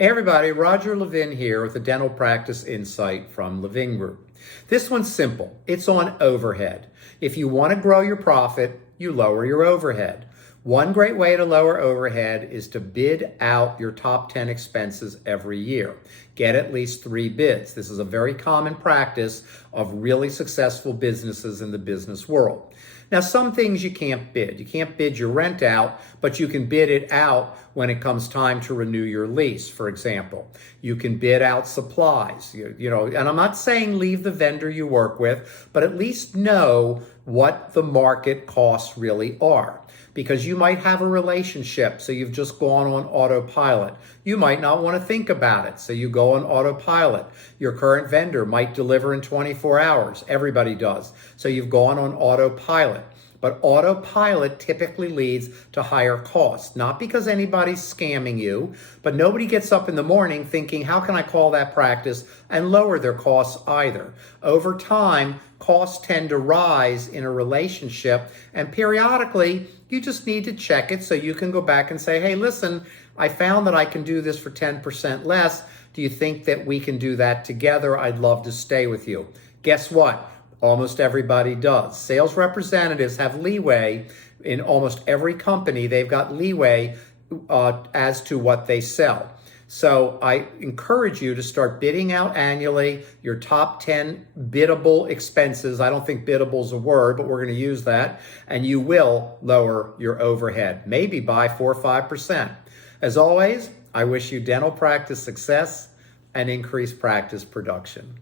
Hey everybody, Roger Levin here with a dental practice insight from Levin Group. This one's simple. It's on overhead. If you want to grow your profit, you lower your overhead. One great way to lower overhead is to bid out your top 10 expenses every year. Get at least 3 bids. This is a very common practice of really successful businesses in the business world. Now, some things you can't bid. You can't bid your rent out, but you can bid it out when it comes time to renew your lease, for example. You can bid out supplies, and I'm not saying leave the vendor you work with, but at least know what the market costs really are. Because you might have a relationship, so you've just gone on autopilot. You might not want to think about it, so you go on autopilot. Your current vendor might deliver in 24 hours. Everybody does. So you've gone on autopilot. But autopilot typically leads to higher costs, not because anybody's scamming you, but nobody gets up in the morning thinking, how can I call that practice and lower their costs either? Over time, costs tend to rise in a relationship, and periodically, you just need to check it so you can go back and say, hey, listen, I found that I can do this for 10% less. Do you think that we can do that together? I'd love to stay with you. Guess what? Almost everybody does. Sales representatives have leeway in almost every company. They've got leeway as to what they sell. So I encourage you to start bidding out annually your top 10 biddable expenses. I don't think biddable is a word, but we're going to use that. And you will lower your overhead, maybe by 4 or 5%. As always, I wish you dental practice success and increased practice production.